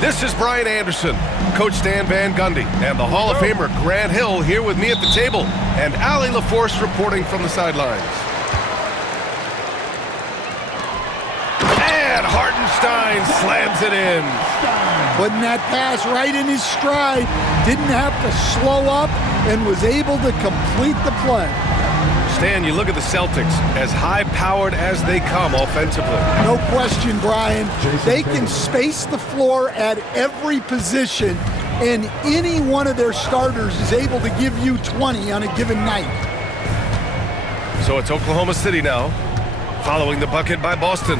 This is Brian Anderson, Coach Stan Van Gundy, and the Hall of Famer Grant Hill here with me at the table, and Allie LaForce reporting from the sidelines. And Hartenstein slams it in. Putting that pass right in his stride, didn't have to slow up, and was able to complete the play. Stan, you look at the Celtics, as high-powered as they come offensively. No question, Brian. They can space the floor at every position, and any one of their starters is able to give you 20 on a given night. So it's Oklahoma City now, following the bucket by Boston.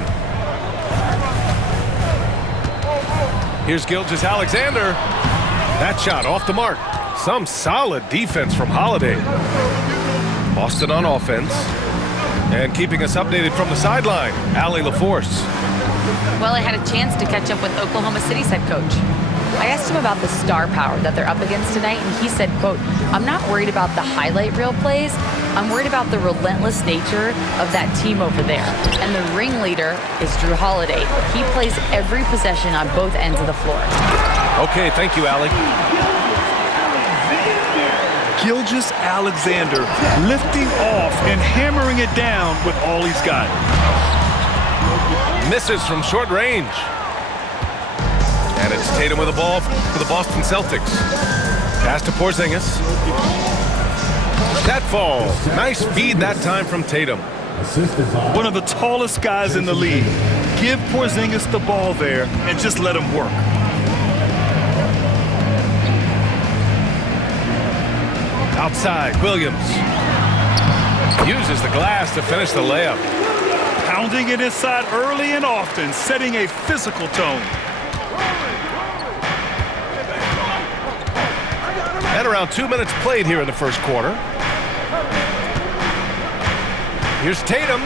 Here's Gilgeous-Alexander. That shot off the mark. Some solid defense from Holiday. Boston on offense. And keeping us updated from the sideline, Allie LaForce. Well, I had a chance to catch up with Oklahoma City's head coach. I asked him about the star power that they're up against tonight, and he said, quote, "I'm not worried about the highlight reel plays. I'm worried about the relentless nature of that team over there. And the ringleader is Jrue Holiday. He plays every possession on both ends of the floor." Okay, thank you, Allie. Gilgeous-Alexander lifting off and hammering it down with all he's got. Misses from short range. And it's Tatum with the ball for the Boston Celtics. Pass to Porzingis. That falls. Nice feed that time from Tatum. One of the tallest guys in the league. Give Porzingis the ball there and just let him work. Outside, Williams uses the glass to finish the layup. Pounding it inside early and often, setting a physical tone. And around 2 minutes played here in the first quarter. Here's Tatum.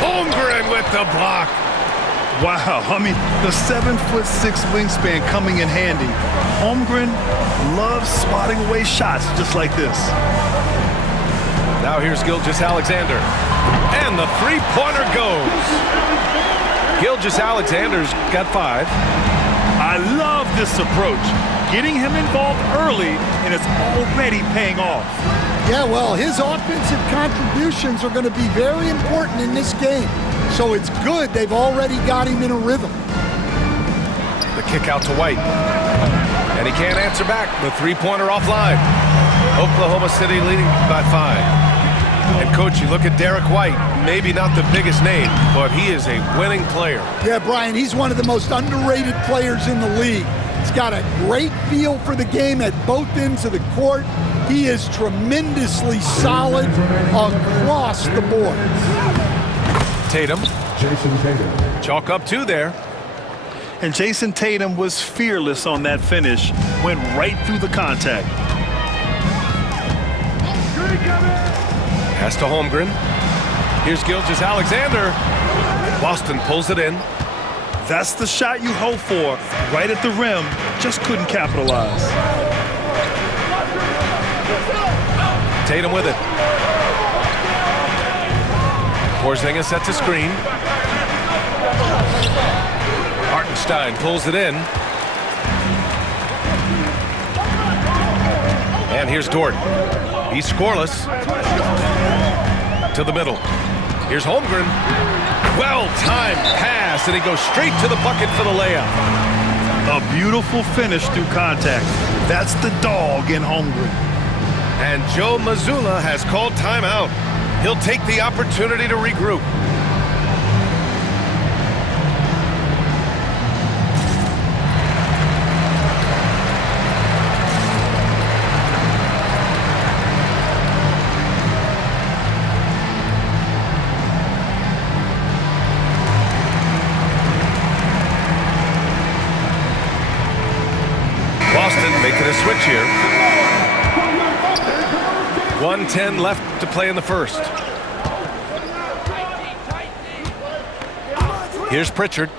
Holmgren with the block. Wow, I mean, the 7'6" wingspan coming in handy. Holmgren loves spotting away shots just like this. Now here's Gilgeous-Alexander. And the three-pointer goes. Gilgeous-Alexander's got 5. I love this approach. Getting him involved early, and it's already paying off. Yeah, well, his offensive contributions are going to be very important in this game. So it's good they've already got him in a rhythm. The kick out to White. And he can't answer back. The three-pointer offline. Oklahoma City leading by 5. And, Coach, you look at Derek White, maybe not the biggest name, but he is a winning player. Yeah, Brian, he's one of the most underrated players in the league. He's got a great feel for the game at both ends of the court. He is tremendously solid across the board. Tatum. Jason Tatum. Chalk up 2 there. And Jason Tatum was fearless on that finish. Went right through the contact. Pass to Holmgren. Here's Gilgeous-Alexander. Boston pulls it in. That's the shot you hope for. Right at the rim. Just couldn't capitalize. Tatum with it. Porzingis sets a screen. Hartenstein pulls it in. And here's Dort. He's scoreless. To the middle. Here's Holmgren. Well-timed pass, and he goes straight to the bucket for the layup. A beautiful finish through contact. That's the dog in Holmgren. And Joe Mazzulla has called timeout. He'll take the opportunity to regroup. Boston making a switch here. 1:10 left to play in the first. Here's Pritchard.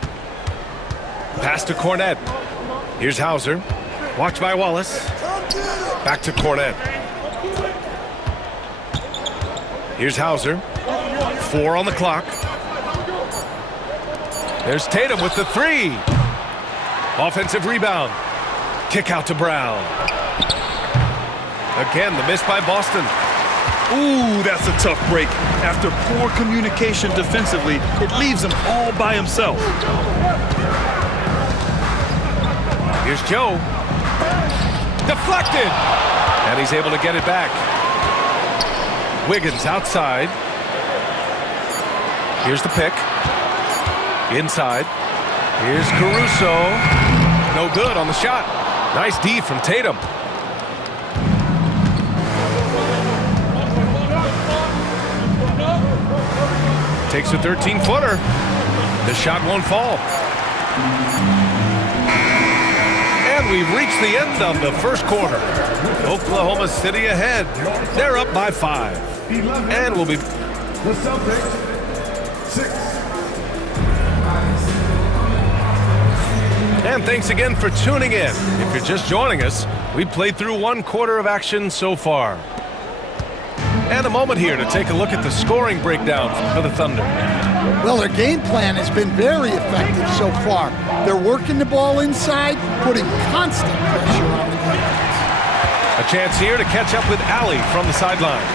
Pass to Cornette. Here's Hauser. Watched by Wallace. Back to Cornette. Here's Hauser. 4 on the clock. There's Tatum with the 3. Offensive rebound. Kick out to Brown. Again, the miss by Boston. Ooh, that's a tough break. After poor communication defensively, it leaves him all by himself. Here's Joe. Deflected. And he's able to get it back. Wiggins outside. Here's the pick. Inside. Here's Caruso. No good on the shot. Nice D from Tatum. Takes a 13-footer. The shot won't fall. And we've reached the end of the first quarter. Oklahoma City ahead. They're up by 5. And we'll be... The Celtics, 6. And thanks again for tuning in. If you're just joining us, we've played through 1 quarter of action so far. And a moment here to take a look at the scoring breakdown for the Thunder. Well, their game plan has been very effective so far. They're working the ball inside, putting constant pressure on the defense. A chance here to catch up with Allie from the sideline.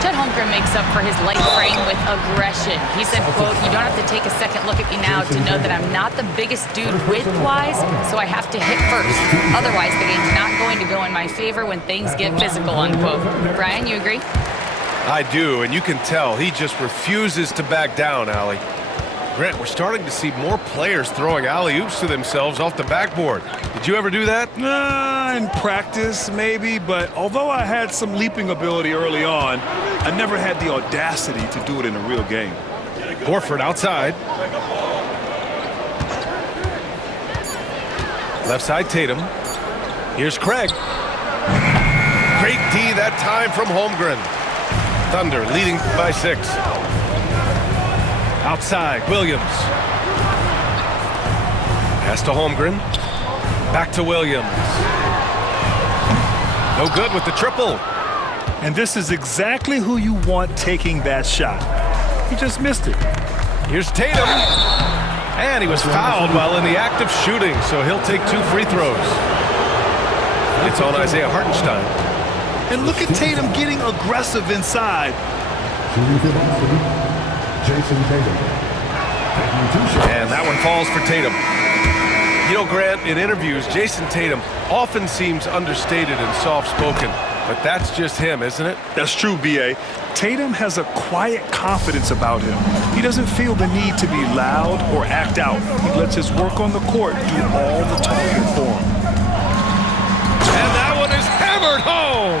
Chet Holmgren makes up for his light frame with aggression. He said, quote, "You don't have to take a second look at me now to know that I'm not the biggest dude width-wise, so I have to hit first. Otherwise, the game's not going to go in my favor when things get physical," unquote. Brian, you agree? I do, and you can tell he just refuses to back down, Allie. Grant, we're starting to see more players throwing alley-oops to themselves off the backboard. Did you ever do that? In practice, maybe, but although I had some leaping ability early on, I never had the audacity to do it in a real game. Horford outside. Left side, Tatum. Here's Craig. Great D that time from Holmgren. Thunder leading by 6. Outside, Williams. Pass to Holmgren. Back to Williams. No good with the triple. And this is exactly who you want taking that shot. He just missed it. Here's Tatum. And he was fouled while in the act of shooting, so he'll take 2 free throws. It's on Isaiah Hartenstein. And look at Tatum getting aggressive inside. Jason Tatum. And that one falls for Tatum. You know, Grant, in interviews, Jason Tatum often seems understated and soft-spoken, but that's just him, isn't it? That's true, B.A. Tatum has a quiet confidence about him. He doesn't feel the need to be loud or act out. He lets his work on the court do all the talking for him. And that one is hammered home.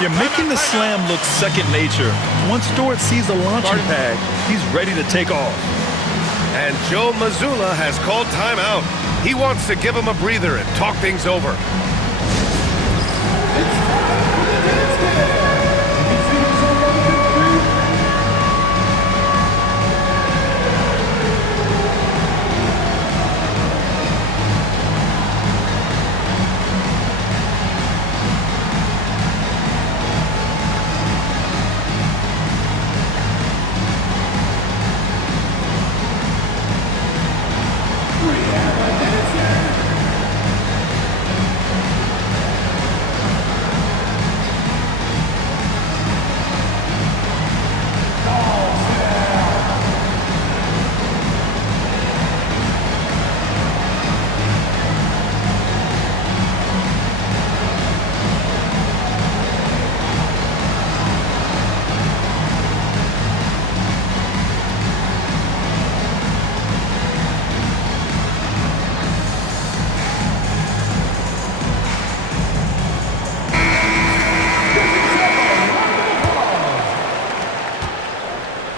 You're making the slam look second nature. Once Dort sees the launching pad, he's ready to take off. And Joe Mazzulla has called timeout. He wants to give him a breather and talk things over.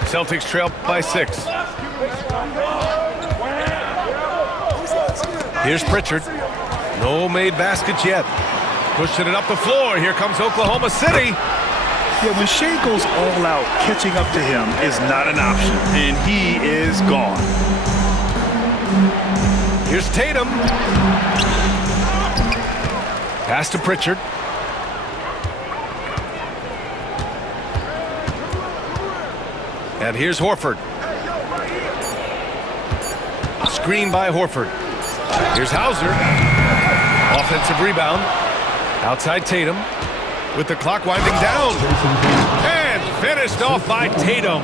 Celtics trail by 6. Here's Pritchard. No made baskets yet. Pushing it up the floor. Here comes Oklahoma City. Yeah, when Shea goes all out, catching up to him is not an option, and he is gone. Here's Tatum. Pass to Pritchard. And here's Horford. Screen by Horford. Here's Hauser. Offensive rebound. Outside Tatum. With the clock winding down. And finished off by Tatum.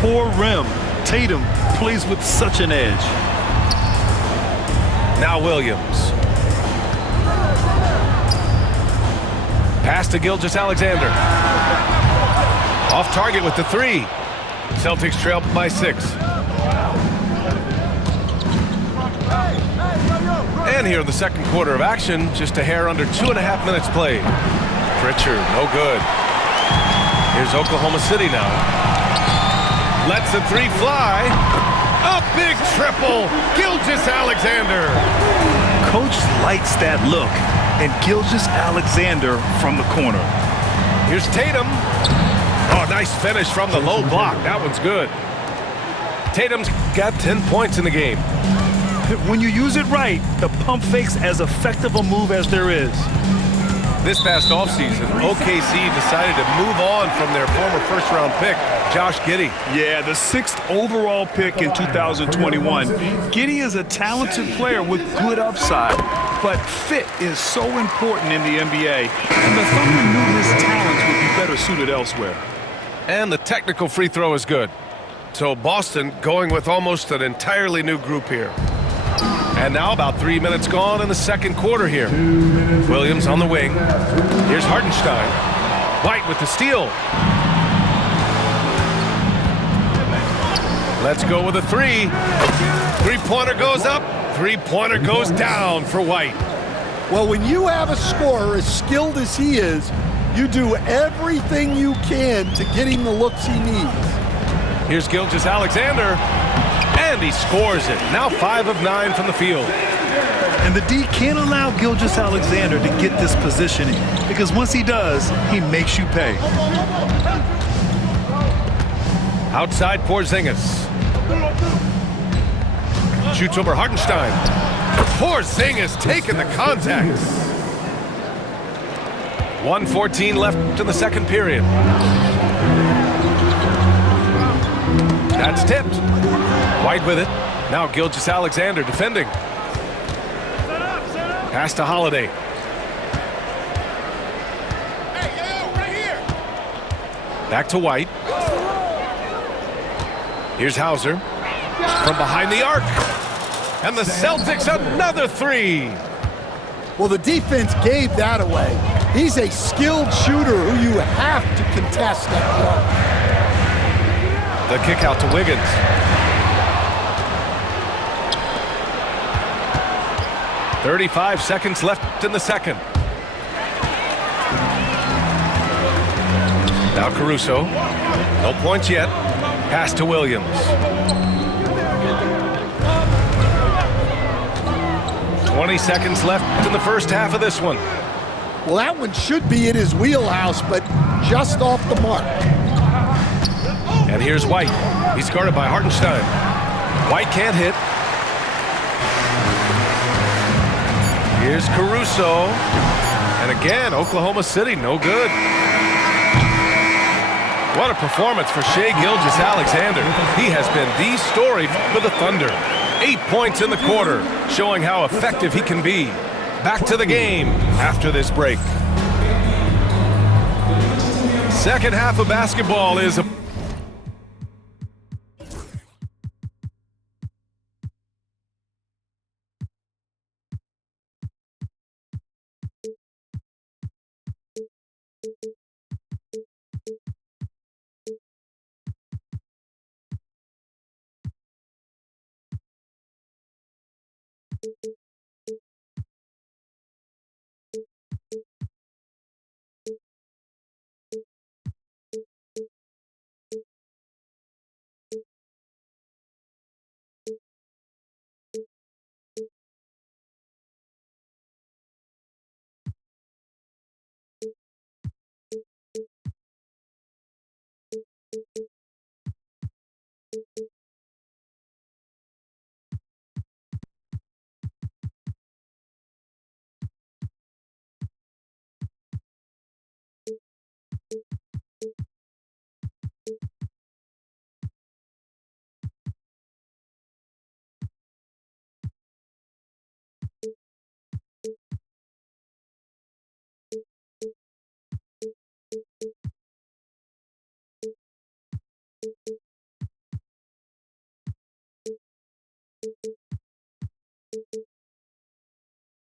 Poor rim. Tatum plays with such an edge. Now Williams. Pass to Gilgeous-Alexander. Off target with the three. Celtics trail by 6. And here in the second quarter of action, just a hair under 2.5 minutes played. Pritchard, no good. Here's Oklahoma City now. Lets the three fly. A big triple. Gilgeous-Alexander. Coach likes that look. And Gilgeous-Alexander from the corner. Here's Tatum. Oh, nice finish from the low block. That one's good. Tatum's got 10 points in the game. When you use it right, the pump fake's as effective a move as there is. This past offseason, OKC decided to move on from their former first-round pick, Josh Giddey. Yeah, the 6th overall pick in 2021. Giddey is a talented player with good upside, but fit is so important in the NBA, and the Thunder knew his talents would be better suited elsewhere. And the technical free throw is good. So Boston going with almost an entirely new group here. And now about 3 minutes gone in the second quarter here. Williams on the wing. Here's Hartenstein. White with the steal. Let's go with a three. Three-pointer goes up. Three-pointer goes down for White. Well, when you have a scorer as skilled as he is, you do everything you can to get him the looks he needs. Here's Gilgeous-Alexander. And he scores it. Now 5 of 9 from the field. And the D can't allow Gilgeous-Alexander to get this positioning, because once he does, he makes you pay. Outside Porzingis. Shoots over Hartenstein. Porzingis taking the contact. 1:14 left in the second period. That's tipped. White with it. Now Gilgeous-Alexander defending. Pass to Holiday. Back to White. Here's Hauser. From behind the arc. And the Celtics another three. Well, the defense gave that away. He's a skilled shooter who you have to contest at the arc. The kick out to Wiggins. .35 seconds left in the second. Now Caruso. No points yet. Pass to Williams. 20 seconds left in the first half of this one. Well, that one should be in his wheelhouse, but just off the mark. And here's White. He's guarded by Hartenstein. White can't hit. Here's Caruso. And again, Oklahoma City, no good. What a performance for Shai Gilgeous-Alexander. He has been the story for the Thunder. 8 points in the quarter, showing how effective he can be. Back to the game after this break. Second half of basketball is a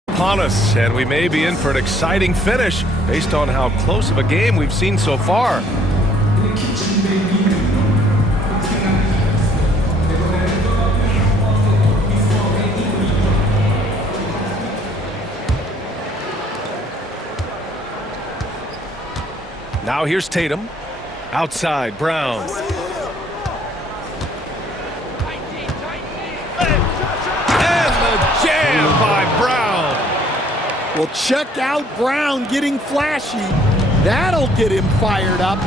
Upon us, and we may be in for an exciting finish based on how close of a game we've seen so far. Now here's Tatum. Outside, Brown. And the jam by Brown. Well, check out Brown getting flashy. That'll get him fired up.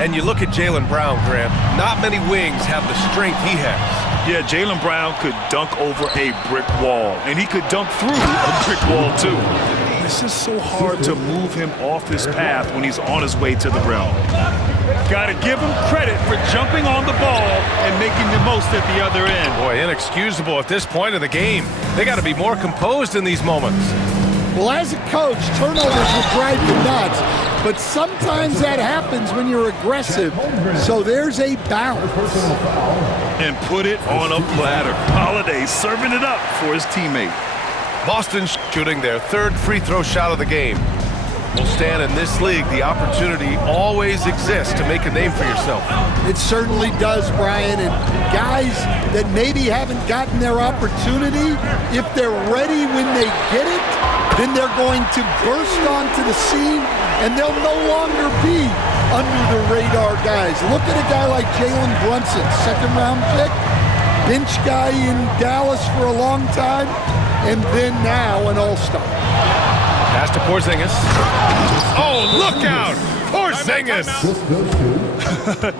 And you look at Jaylen Brown, Grant. Not many wings have the strength he has. Yeah, Jaylen Brown could dunk over a brick wall, and he could dunk through a brick wall, too. It's just so hard to move him off his path when he's on his way to the rim. Got to give him credit for jumping on the ball and making the most at the other end. Boy, inexcusable at this point of the game. They got to be more composed in these moments. Well, as a coach, turnovers will drive you nuts, but sometimes that happens when you're aggressive. So there's a bounce. And put it on a platter. Holiday serving it up for his teammate. Boston shooting their third free throw shot of the game. Well, Stan, in this league, the opportunity always exists to make a name for yourself. It certainly does, Brian. And guys that maybe haven't gotten their opportunity, if they're ready when they get it, then they're going to burst onto the scene, and they'll no longer be under the radar guys. Look at a guy like Jalen Brunson, second-round pick, bench guy in Dallas for a long time, and then now an all-star. Pass to Porzingis. Oh, look out! Porzingis!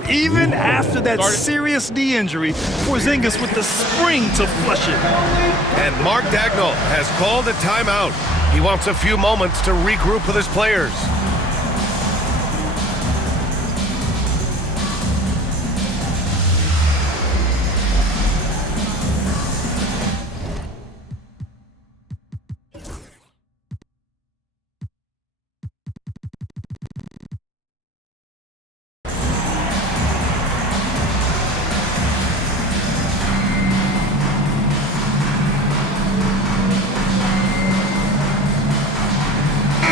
Even after that serious knee injury, Porzingis with the spring to flush it. And Mark Daigneault has called a timeout. He wants a few moments to regroup with his players.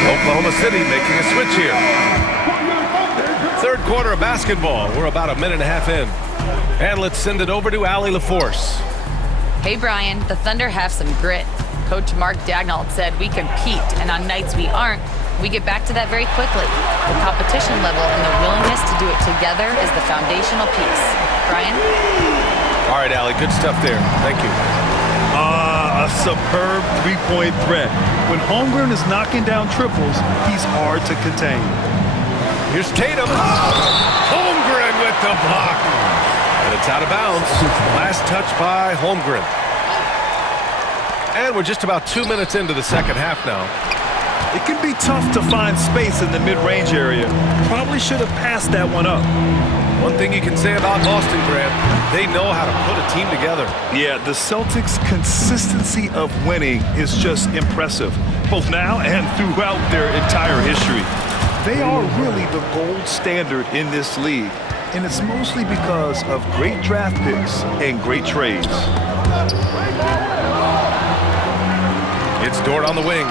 Oklahoma City making a switch here. Third quarter of basketball. We're about a minute and a half in. And let's send it over to Allie LaForce. Hey, Brian, the Thunder have some grit. Coach Mark Daigneault said we compete, and on nights we aren't, we get back to that very quickly. The competition level and the willingness to do it together is the foundational piece. Brian? All right, Allie, good stuff there. Thank you. A superb three-point threat. When Holmgren is knocking down triples, he's hard to contain. Here's Tatum. Holmgren with the block. And it's out of bounds. Last touch by Holmgren. And we're just about 2 minutes into the second half now. It can be tough to find space in the mid-range area. Probably should have passed that one up. One thing you can say about Boston, Grant, they know how to put a team together. Yeah, the Celtics' consistency of winning is just impressive, both now and throughout their entire history. They are really the gold standard in this league, and it's mostly because of great draft picks and great trades. It's Dort on the wing.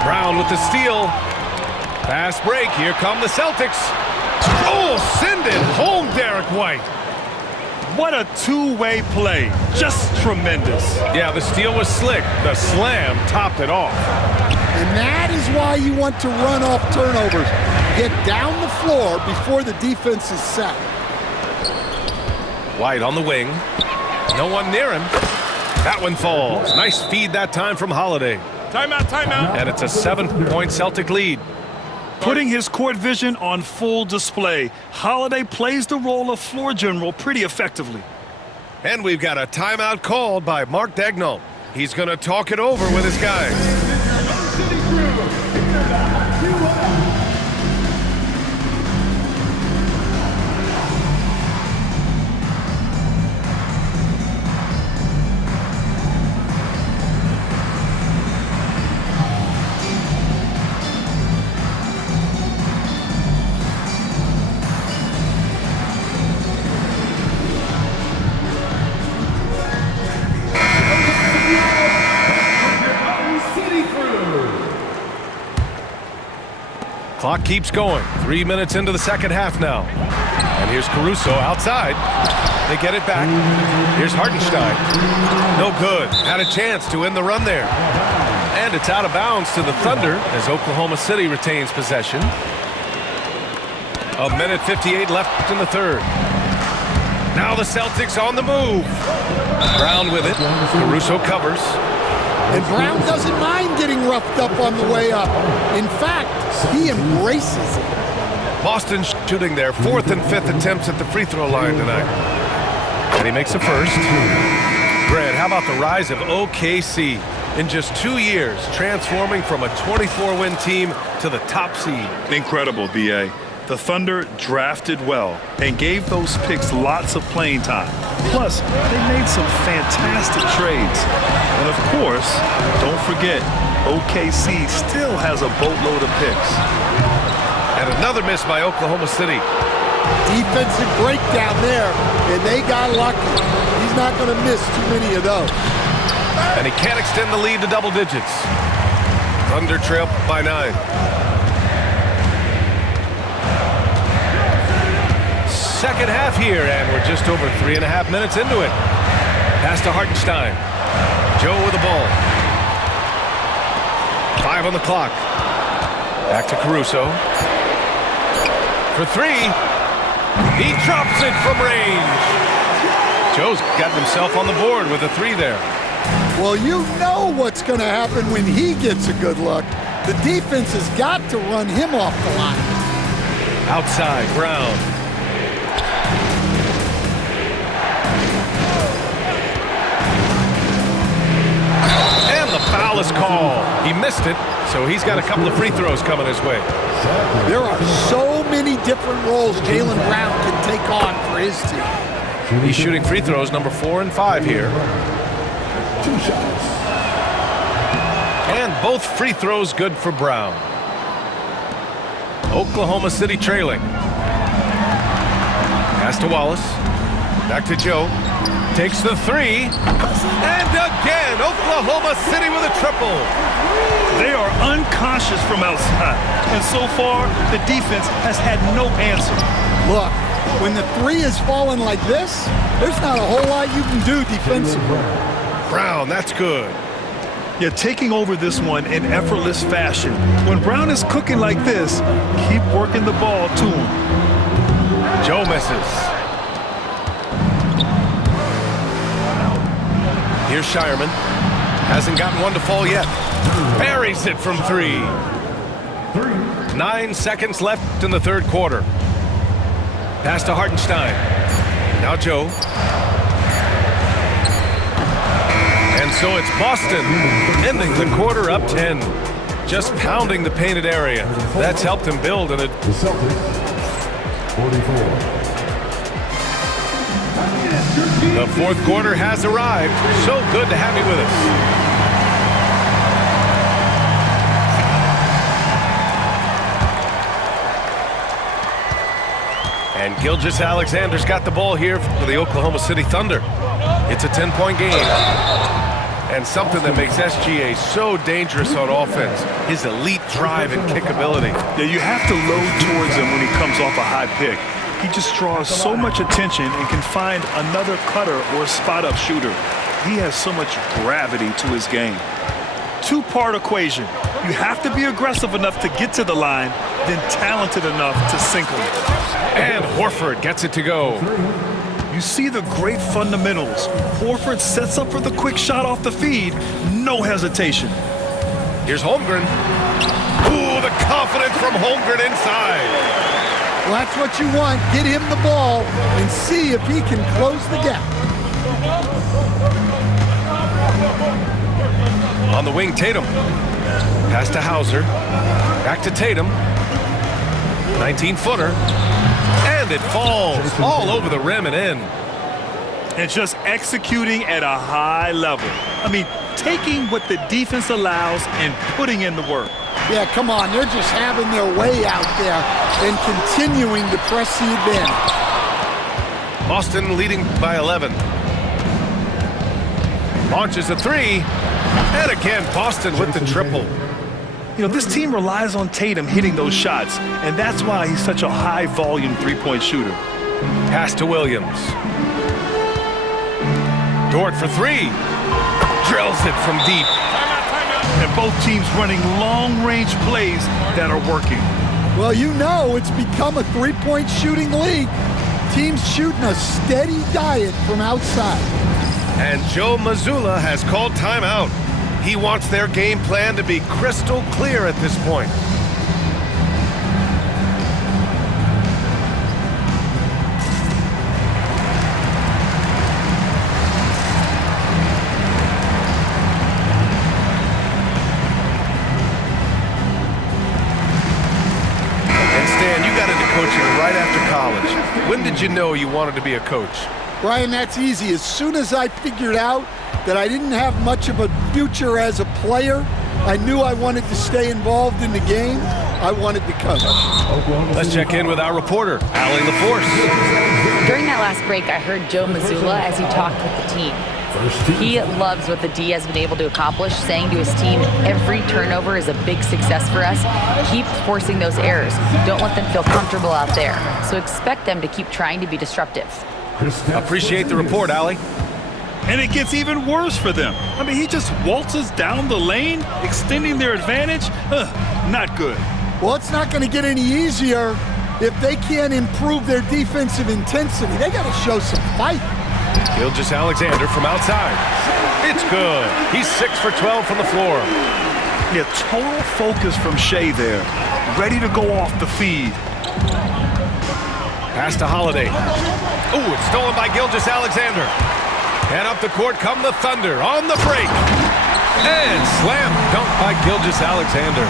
Brown with the steal. Fast break. Here come the Celtics. Oh, send it home, Derek White. What a two-way play. Just tremendous. Yeah, the steal was slick. The slam topped it off. And that is why you want to run off turnovers. Get down the floor before the defense is set. White on the wing. No one near him. That one falls. Nice feed that time from Holiday. Timeout, timeout. And it's a 7-point Celtic lead. Putting his court vision on full display, Holiday plays the role of floor general pretty effectively. And we've got a timeout called by Mark Daigneault. He's going to talk it over with his guys. Clock keeps going. 3 minutes into the second half now. And here's Caruso outside. They get it back. Here's Hartenstein. No good. Had a chance to end the run there. And it's out of bounds to the Thunder as Oklahoma City retains possession. 1:58 left in the third. Now the Celtics on the move. Brown with it. Caruso covers. And Brown doesn't mind getting roughed up on the way up. In fact, he embraces it. Boston shooting their 4th and 5th attempts at the free throw line tonight. And he makes the first. Brad, how about the rise of OKC? In just 2 years, transforming from a 24-win team to the top seed. Incredible, B.A. The Thunder drafted well and gave those picks lots of playing time. Plus, they made some fantastic trades. And of course, don't forget, OKC still has a boatload of picks. And another miss by Oklahoma City. Defensive breakdown there, and they got lucky. He's not going to miss too many of those. And he can't extend the lead to double digits. Thunder trail by 9. Second half here, and we're just over 3.5 minutes into it. Pass to Hartenstein. Joe with the ball. 5 on the clock. Back to Caruso. For 3. He drops it from range. Joe's got himself on the board with a 3 there. Well, you know what's going to happen when he gets a good look. The defense has got to run him off the line. Outside, Brown. And the foul is called. He missed it, so he's got a couple of free throws coming his way. There are so many different roles Jaylen Brown can take on for his team. He's shooting free throws number 4 and 5 here. 2 shots. And both free throws good for Brown. Oklahoma City trailing. Pass to Wallace. Back to Joe. Takes the 3. And again, Oklahoma City with a triple. They are unconscious from outside. And so far, the defense has had no answer. Look, when the 3 is falling like this, there's not a whole lot you can do defensively. Brown, that's good. Yeah, taking over this one in effortless fashion. When Brown is cooking like this, keep working the ball to him. Joe misses. Here's Shireman. Hasn't gotten one to fall yet. Buries it from 3. 9 seconds left in the third quarter. Pass to Hartenstein. Now Joe. And so it's Boston ending the quarter up 10. Just pounding the painted area. That's helped him build in it. The Celtics, 44. The fourth quarter has arrived. So good to have you with us. And Gilgeous-Alexander's got the ball here for the Oklahoma City Thunder. It's a 10-point game. And something that makes SGA so dangerous on offense, his elite drive and kickability. Yeah, you have to load towards him when he comes off a high pick. He just draws so much attention and can find another cutter or spot-up shooter. He has so much gravity to his game. Two-part equation. You have to be aggressive enough to get to the line, then talented enough to sink him. And Horford gets it to go. You see the great fundamentals. Horford sets up for the quick shot off the feed. No hesitation. Here's Holmgren. Ooh, the confidence from Holmgren inside. Well, that's what you want. Get him the ball and see if he can close the gap. On the wing, Tatum. Pass to Hauser. Back to Tatum. 19-footer. And it falls all over the rim and in. And just executing at a high level. I mean, taking what the defense allows and putting in the work. Yeah, come on. They're just having their way out there and continuing to press the advantage. Boston leading by 11. Launches a 3. And again, Boston with the triple. You know, this team relies on Tatum hitting those shots, and that's why he's such a high-volume three-point shooter. Pass to Williams. Dort for three. Drills it from deep. And both teams running long-range plays that are working. Well, you know it's become a three-point shooting league. Teams shooting a steady diet from outside. And Joe Mazzulla has called timeout. He wants their game plan to be crystal clear at this point. And Stan, you got into coaching right after college. When did you know you wanted to be a coach? Brian, that's easy. As soon as I figured out that I didn't have much of a future as a player, I knew I wanted to stay involved in the game. I wanted to coach. Let's check in with our reporter, Allie LaForce. During that last break, I heard Joe Mazzulla as he talked with the team. He loves what the D has been able to accomplish, saying to his team, every turnover is a big success for us. Keep forcing those errors. Don't let them feel comfortable out there. So expect them to keep trying to be disruptive. Appreciate the report, Allie. And it gets even worse for them. I mean, he just waltzes down the lane, extending their advantage. Not good. Well, it's not going to get any easier if they can't improve their defensive intensity. They got to show some fight. Gilgeous-Alexander from outside. It's good. He's 6 for 12 from the floor. Yeah, total focus from Shea there. Ready to go off the feed. Pass to Holiday. Ooh, it's stolen by Gilgeous-Alexander. And up the court come the Thunder on the break. And slam dunk by Gilgeous-Alexander.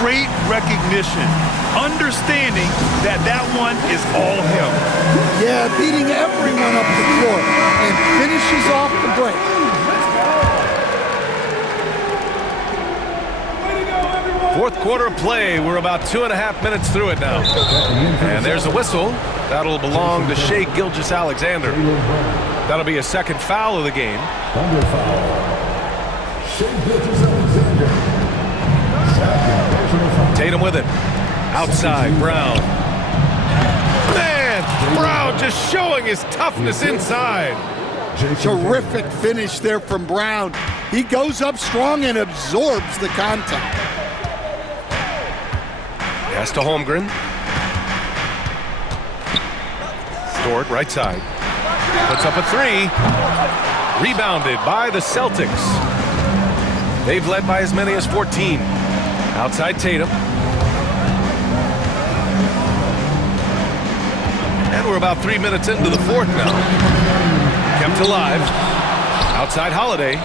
Great recognition. Understanding that that one is all him. Yeah, beating everyone up the court and finishes off the break. Fourth quarter of play. We're about 2.5 minutes through it now. And there's a whistle. That'll belong to Shea Gilgeous-Alexander. That'll be a second foul of the game. Thunder foul. Shea Gilgeous-Alexander. Second personal foul. Tatum with it. Outside, Brown. Man, Brown just showing his toughness inside. Terrific finish there from Brown. He goes up strong and absorbs the contact. Pass to Holmgren. Dort, right side. Puts up a three. Rebounded by the Celtics. They've led by as many as 14. Outside Tatum. And we're about 3 minutes into the fourth now. Kept alive. Outside Holiday.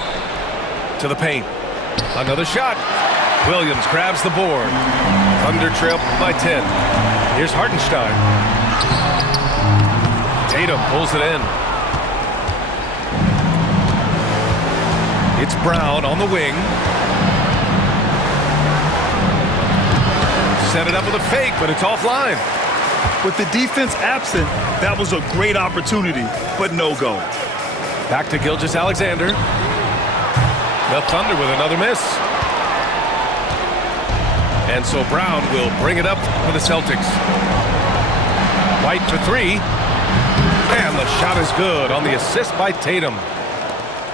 To the paint. Another shot. Williams grabs the board. Thunder trail by 10. Here's Hartenstein. Tatum pulls it in. It's Brown on the wing. Set it up with a fake, but it's offline. With the defense absent, that was a great opportunity, but no go. Back to Gilgeous-Alexander. The Thunder with another miss. And so Brown will bring it up for the Celtics. White for three. And the shot is good on the assist by Tatum.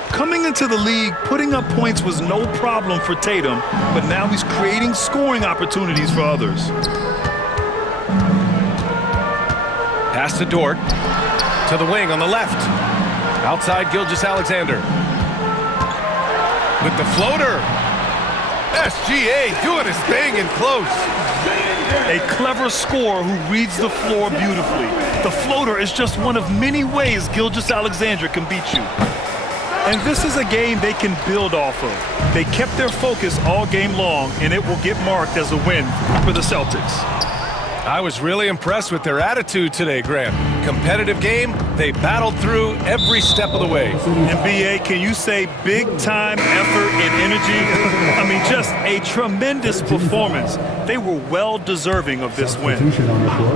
Coming into the league, putting up points was no problem for Tatum, but now he's creating scoring opportunities for others. Pass to Dort. To the wing on the left. Outside Gilgeous-Alexander. With the floater. SGA doing his thing in close. A clever scorer who reads the floor beautifully. The floater is just one of many ways Gilgeous-Alexander can beat you. And this is a game they can build off of. They kept their focus all game long, and it will get marked as a win for the Celtics. I was really impressed with their attitude today, Graham. Competitive game, they battled through every step of the way. And BA, can you say big time effort and energy? I mean, just a tremendous performance. They were well deserving of this win.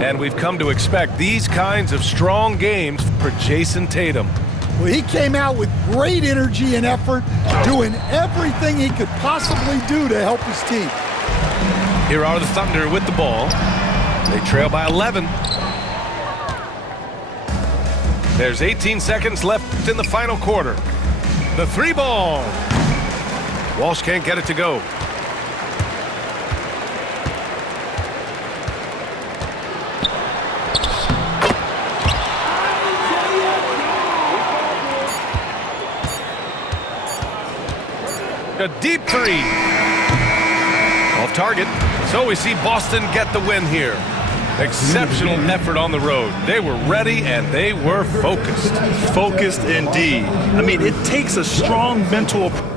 And we've come to expect these kinds of strong games for Jason Tatum. Well, he came out with great energy and effort, doing everything he could possibly do to help his team. Here are the Thunder with the ball. They trail by 11. There's 18 seconds left in the final quarter. The 3-ball. Walsh can't get it to go. A deep three. Off target. So we see Boston get the win here. Exceptional effort on the road. They were ready and they were focused. Focused indeed. I mean, it takes a strong mental approach